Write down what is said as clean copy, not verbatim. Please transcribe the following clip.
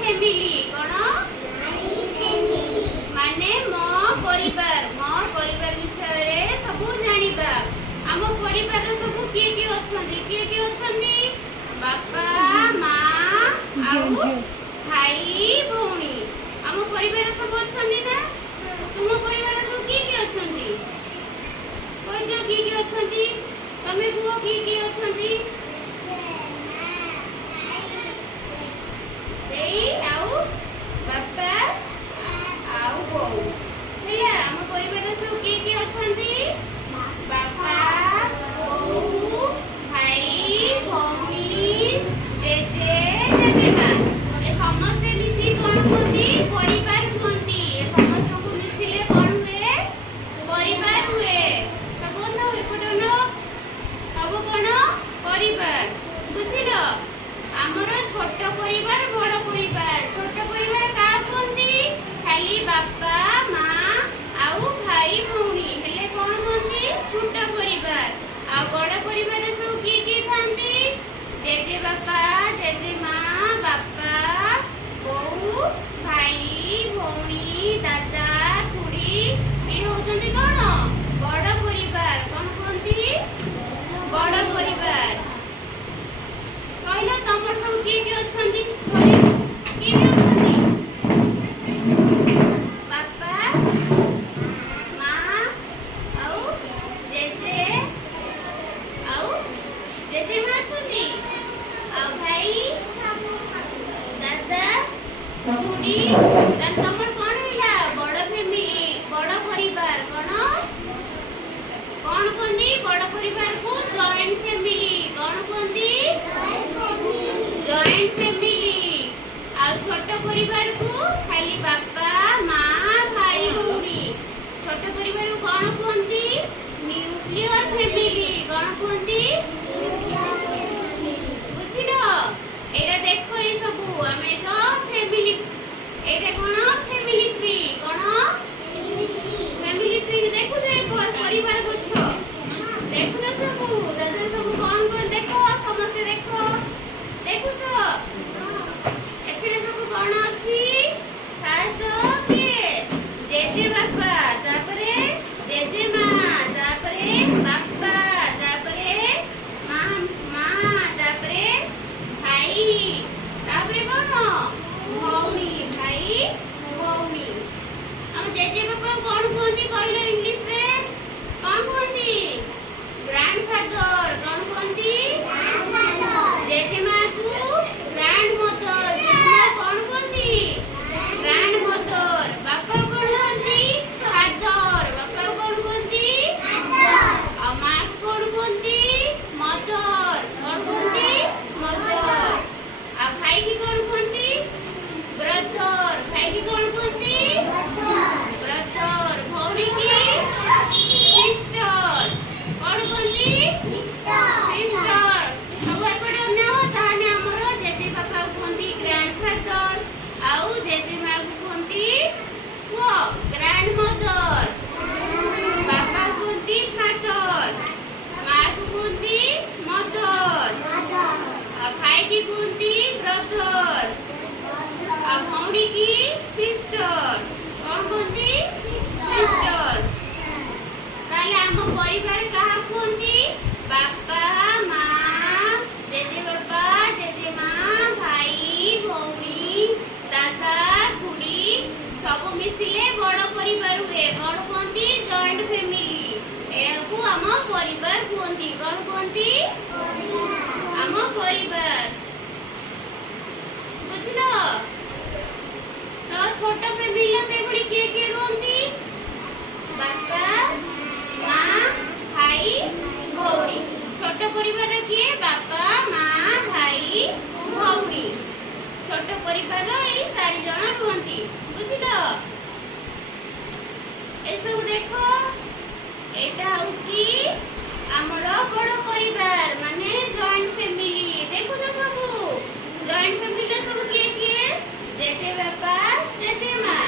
family कौन माने मो परिवार विषय रे सब जानिबा आम परिवार सब किए अछंती बापा माँ आउ भाई भौणी आम परिवार सब अछंती ना तुम परिवार सब किए अछंती कोई जो किए अछंती तमे बुआ किए अछंती आउ बापा आउ बोऊ हेला हम परिवार सब किए अछंती बापा बोऊ भाई भौणी जेजे जेजेमा ए समस्त मिसी कोन कोंती परिवार कोंती ए समस्त को मिसिले कोन हुए परिवार हुए सब न एपटनो सब कोन परिवार बुझिलो हमर छोट परिवार बड़ परिवार छोट परिवार का कोंती खाली बापा माँ आउ भाई भौणी हेले कोन कोंती छोट परिवार आ बड़ परिवार सब किए थांती जेजे बापा जेजे माँ बापा बोऊ भाई भौणी दादा खुड़ी ये होचंती कोन बड़ परिवार कोन कोंती बड़ परिवार कहला तमर सब किए अछंती घरे किए अछंती बापा माँ आउ जेजे माँ अछंती आ भाई दादा खुड़ी तमर कोन हैला बड़ फैमिली बड़ परिवार कोन कोंती बड़ परिवार को जॉइंट फैमिली कोन कोंती जॉइंट फैमिली आ छोट परिवार को खाली बापा माँ भाई भौणी छोट परिवार को कोन कोंती न्यूक्लियर फैमिली कोन कोंती बुझिलो एटा देखो ए सब हमें तो फैमिली एटा कोन फैमिली ट्री कोन फैमिली ट्री देखो जे परिवार गछ देखो ना सब दादा सब कोन देखो समस्त देखो देखो तो एथिरे सब कोन अछि फास्ट के जेजे बापा तापरे जेजे माँ तापरे बापा तापरे माँ तापरे भाई तापरे कोन भौणी भाई भौणी हम जेजे बापा कोन कोंती कहलो इंग्लिश रे कोन कोंती ग्रैंडफादर कोन कोंती जेजेमा को ग्रैंडमदर जेजेमा कोन कोंती ग्रैंडमदर बापा कोन कोंती फादर बापा कोन कोंती आ माँ कोन कोंती मदर कोन कोंती मदर आ भाई की कोन कोंती ब्रदर भाई की कोन कोंती ब्रदर भौणी की सिस्टर कोन कोंती सिस्टर सब एपटे ना ताने हमर जेजे बापा कोंती ग्रैंडफादर आउ जेजे माँ कोंती वो ग्रैंडमदर बापा कोंती फादर माँ कोंती मदर आ भाई की कोंती ब्रदर आ भौणी की सिस्टर कोन कोंती सिस्टर ताले हम परिवार कहा कोंती बापा माँ जेजे बापा जेजे माँ भाई भौणी दादा खुड़ी सब मिसिले बड़ परिवार हुए कोन कोंती जॉइंट फैमिली एको हम परिवार कोंती कोन कोंती हम परिवार बुझलो तो छोट फैमिली से बड़ी किए रोंती बापा माँ भाई भौणी छोट परिवार किए बापा माँ भाई भौणी छोट परिवार ए 4 जण रुहंती बुझिलो ए सब देखो एटा होची हमर बड़ परिवार माने जॉइंट फैमिली देखो तो सब जॉइंट फैमिली सब किए जेजे बापा जेजे माँ